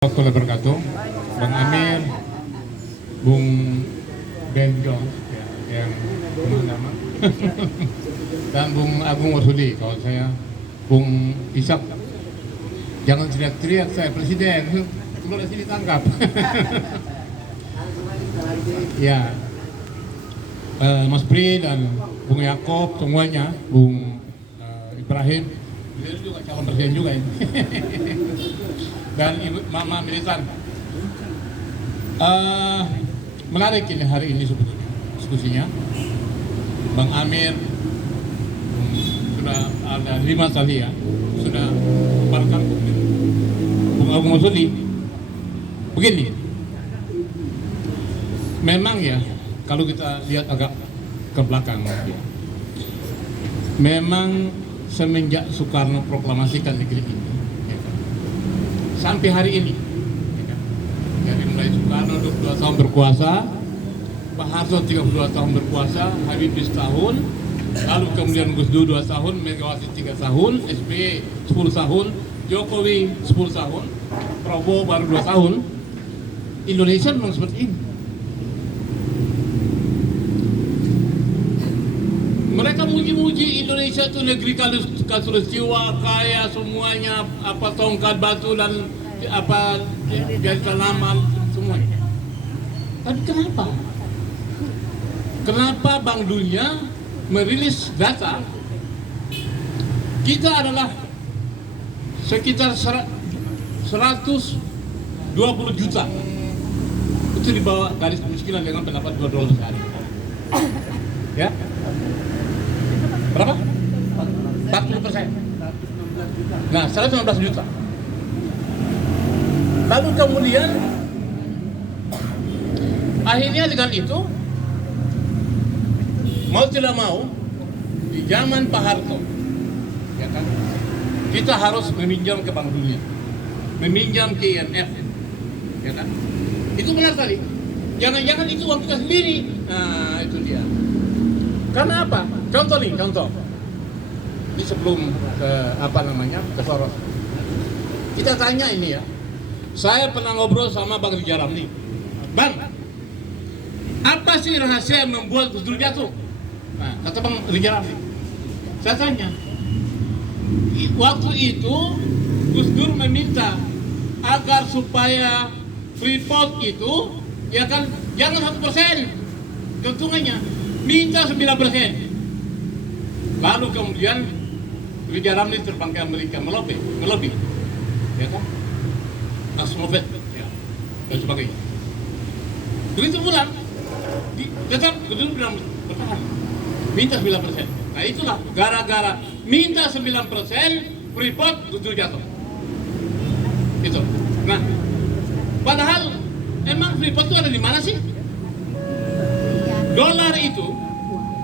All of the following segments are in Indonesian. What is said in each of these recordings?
Warahmatullahi wabarakatuh. Bang Amir, Bung Ben Jones, ya, yang penuh nama, dan Bung Agung Warsudi. Kalau saya Bung Ishak, jangan teriak-teriak, saya presiden. Keluar sini tangkap. Ya, Mas Pri dan Bung Yakob semuanya, Bung Ibrahim, beliau juga calon presiden juga ya. Dan Ibu Mama Militan. Menarik ini hari ini sebetulnya diskusinya. Bang Amir sudah ada 5 tadi ya, sudah barkan Bung Agung Warsudi. Begini, memang ya kalau kita lihat agak ke belakang ya, memang semenjak Soekarno proklamasikan negeri ini sampai hari ini, jadi mulai Soekarno 22 tahun berkuasa, Pak Harto 32 tahun berkuasa, Habibie setahun, lalu kemudian Gus Dur 2 tahun, Megawati 3 tahun, SBY 10 tahun, Jokowi 10 tahun, Prabowo baru 2 tahun. Indonesia memang seperti ini. Mereka muji-muji Indonesia itu negeri khatulistiwa, kaya semuanya, apa tongkat batu dan apa jadi tanaman semuanya. Tapi kenapa? Kenapa Bank Dunia merilis data kita adalah sekitar 120 juta itu di bawah garis kemiskinan dengan pendapat $2 sehari. Ya? Berapa? 40%. Nah, 119 juta. Lalu kemudian akhirnya dengan itu mau tidak mau di zaman Pak Harto, ya kan, kita harus meminjam ke Bank Dunia, meminjam ke IMF, ya kan? Itu benar sekali. Jangan-jangan itu uang kita sendiri. Nah, itu dia. Karena apa? Contoh. Ini sebelum ke Soros. Kita tanya ini ya. Saya pernah ngobrol sama Bang Rizal Ramli. Bang, apa sih rahasia yang membuat Gus Dur jatuh? Nah, kata Bang Rizal Ramli. Saya tanya. Waktu itu Gus Dur meminta agar supaya Freeport itu ya kan jangan 1% keuntungannya, minta 9%. Lalu kemudian Rizal Ramli terbang ke Amerika melobi, ya kan, Asmovet, ya, dan sebagainya. Begitu pulang, tetap Gus Dur bilang bertahan, minta 9%. Nah itulah gara-gara minta 9%, Freeport Gus Dur jatuh. Itu. Nah, padahal emang Freeport itu ada di mana sih? Dolar itu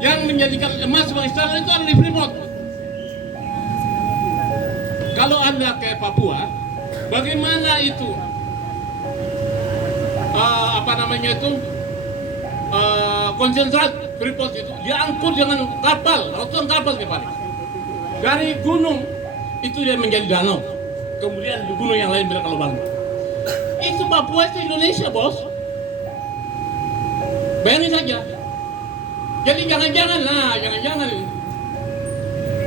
yang menjadikan emas sebagai standar itu ada di Freeport. Kalau Anda ke Papua, bagaimana itu konsentrat Freeport itu diangkut dengan kapal, ratusan kapal paling. Dari gunung itu dia menjadi danau. Kemudian di gunung yang lain kalau bangun. Itu Papua itu Indonesia, bos. Bayangin saja. Jadi jangan-jangan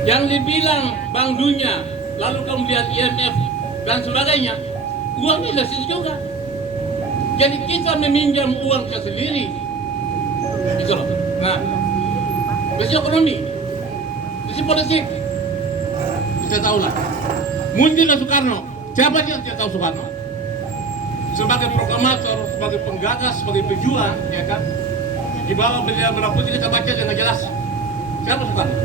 yang dibilang Bank Dunia, lalu kemudian IMF dan sebagainya, uangnya dari situ juga. Jadi kita meminjam uang kita sendiri, gitu loh. Nah, dari ekonomi, dari politik, kita tahu lah. Muncullah Soekarno. Siapa sih yang tidak tahu Soekarno? Sebagai proklamator, sebagai penggagas, sebagai pejuang, ya kan? Di bawah bendera merah putih kita baca dengan jelas. Siapa Soekarno?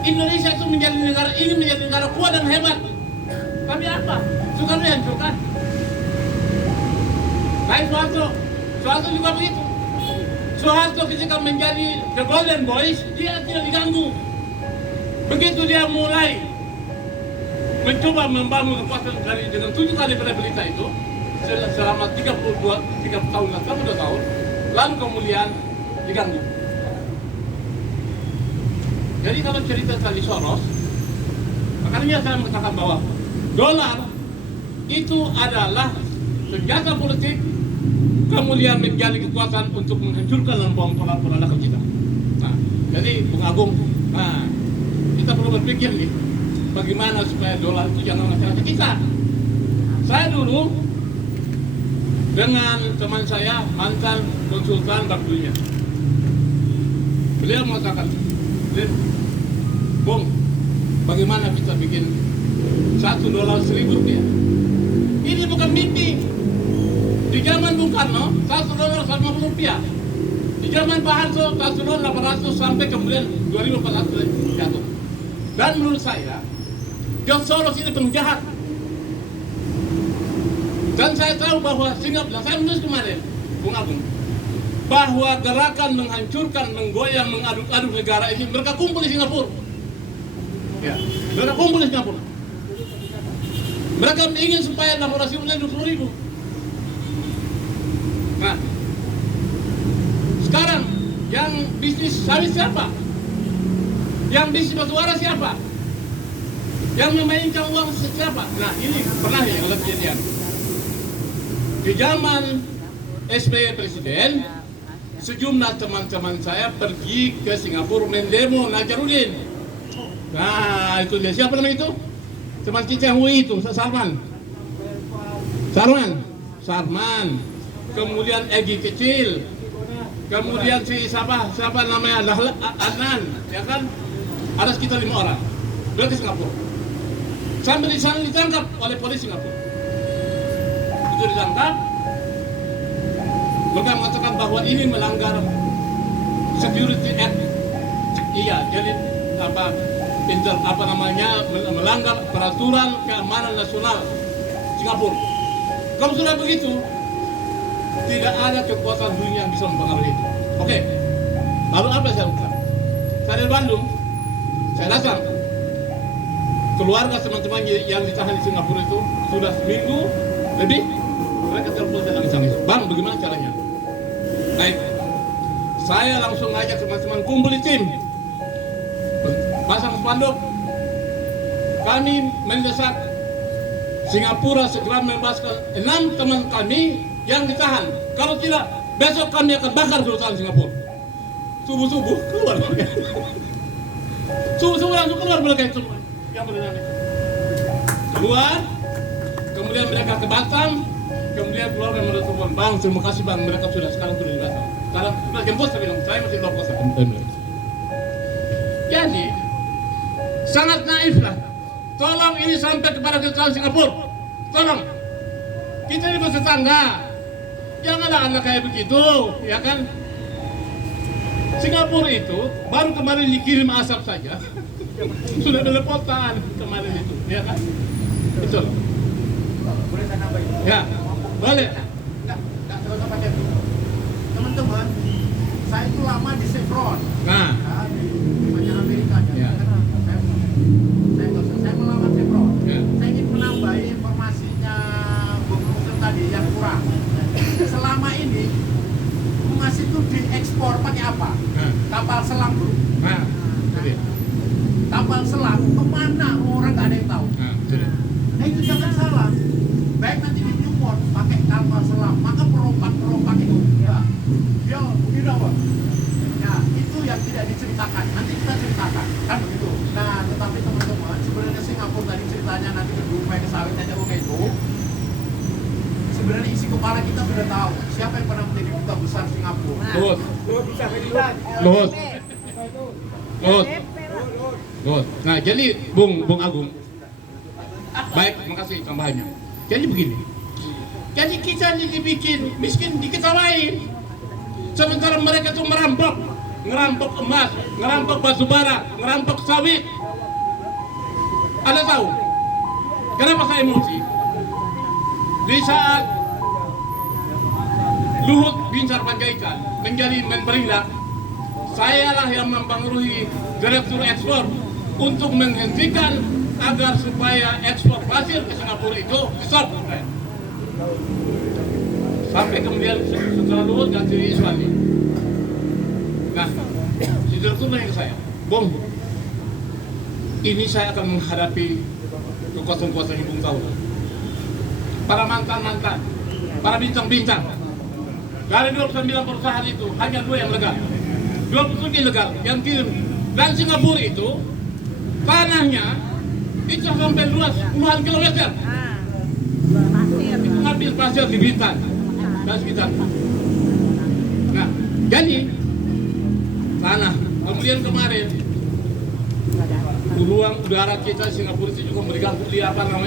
Indonesia itu menjadi negara kuat dan hebat. Tapi apa? Soekarno yang hancurkan. Lain Soeharto juga begitu. Soeharto ketika menjadi the Golden Boys, dia tidak diganggu. Begitu dia mulai mencoba membangun kekuatan dengan 7 kali berita itu selama 32 tahun, lalu kemudian diganggu. Jadi kalau cerita tadi Soros, makanya saya mengatakan bahwa dolar itu adalah senjata politik, kemudian menjadi kekuatan untuk menghancurkan dan pola nakal kita. Nah, jadi Bung Agung, nah, kita perlu berpikir nih, bagaimana supaya dolar itu jangan macam-macam kita. Saya dulu dengan teman saya, mantan konsultan Bank Dunia, beliau mengatakan, Bung, bagaimana kita bikin $1.1000? Ini bukan mimpi. Di zaman Bung Karno, $1.50. Di zaman Pak Harto, $1.800 sampai kemudian 2.400 jatuh. Dan menurut saya, George Soros ini penjahat. Dan saya tahu bahwa Singapura, saya menulis kemarin, Bung Agung, bahwa gerakan menghancurkan, menggoyang, mengaduk-aduk negara ini, mereka kumpul di Singapura. Ya, mereka kumpul di Singapura. Mereka ingin supaya laborasi menjadi 20.000. Nah, sekarang yang bisnis sawit siapa? Yang bisnis batubara siapa? Yang memainkan uang siapa? Nah, ini pernah yang kejadian. Di zaman SBY Presiden, sejumlah teman-teman saya pergi ke Singapura mendemo Nazarudin. Nah, itu dia. Siapa namanya itu? Teman kita yang UI itu, Sarman. Kemudian Egi Kecil. Kemudian si siapa namanya? Adnan, ya kan? Ada sekitar 5 orang. Dia ke Singapura. Sampai di sana ditangkap oleh polisi Singapura. Itu ditangkap. Mereka mengatakan bahwa ini melanggar Security Act. Iya, jadi melanggar peraturan keamanan nasional Singapura. Kalau sudah begitu, tidak ada kekuatan dunia yang bisa mempengaruhi itu. Oke. Lalu apa yang saya lakukan? Saya dari Bandung, saya datang. Keluarga teman-teman yang ditahan di Singapura itu sudah seminggu lebih. Mereka telepon dan nangis. Bang, bagaimana caranya? Baik. Saya langsung ngajak teman-teman kumpul di tim. Pasang spanduk. Kami mendesak Singapura segera membebaskan 6 teman kami yang ditahan. Kalau tidak, besok kami akan bakar kedutaan Singapura. Subuh-subuh keluar mereka. Subuh-subuh langsung keluar mereka itu. Yang berdana itu. Keluar, kemudian mereka ke Batam, kemudian keluar dan menelpon, Bang, terima kasih Bang, mereka sekarang sudah di Batam. Sekarang sudah jemput, saya bilang, saya masih luar kosa. Jadi, sangat naif lah. Tolong ini sampai kepada kedutaan Singapura. Tolong. Kita ini bertetangga. Janganlah anda kayak begitu, ya kan? Singapura itu baru kemarin dikirim asap saja. Sudah belepotan kemarin itu, ya kan? Itu loh. Boleh saya nambahin? Ya, boleh. Enggak terlalu panjang. Teman-teman, saya itu lama di Chevron. Nah, Ya, di banyak Amerika. Ya. Saya melamar Chevron. Ya. Saya ingin menambahi informasinya Bung Muslim tadi yang kurang. Selama ini emas itu diekspor pakai apa? nah, Kapal selam dulu. nah, itu dia. Kapal selam kemana orang nggak ada yang tahu. Nah, itu dia. Nah itu jangan salah. Baik nanti di Newport pakai kapal selam, maka perompak itu ya, dia begitu apa? Ya itu yang tidak diceritakan. Nanti kita ceritakan, kan begitu. Nah tetapi teman-teman sebenarnya Singapura tadi ceritanya nanti ke Dumai ke sawit aja itu. Sebenarnya isi kepala kita sudah tahu siapa yang pernah menjadi duta besar Singapura. Luhut. Nah, jadi Bung Agung. Baik, makasih tambahannya. Jadi begini. Jadi kita ini dibikin miskin, diketawain. Sementara mereka tuh ngerampok emas, ngerampok batu bara, ngerampok sawit. Anda tahu kenapa saya emosi? Di saat Luhut Binsar Panjaitan menjadi Menperindak, sayalah yang mempengaruhi Direktur Ekspor untuk menghentikan agar supaya ekspor pasir ke Singapura itu stop. Sampai kemudian setelah Luhut ganti Iswandi. Nah, si Direktur nanya ke saya, Bung, ini saya akan menghadapi kekuatan-kekuatan yang Bung tahu. para mantan-mantan, para bintang-bintang. Dari 29 perusahaan itu hanya 2 yang legal, 27 ilegal yang kirim. Dan Singapura itu tanahnya itu sampai luas puluhan kilometer. Itu ngambil pasir di Bintan dan sekitar. Nah, jadi tanah. Kemudian kemarin ruang udara kita Singapura itu juga memberikan bukti apa namanya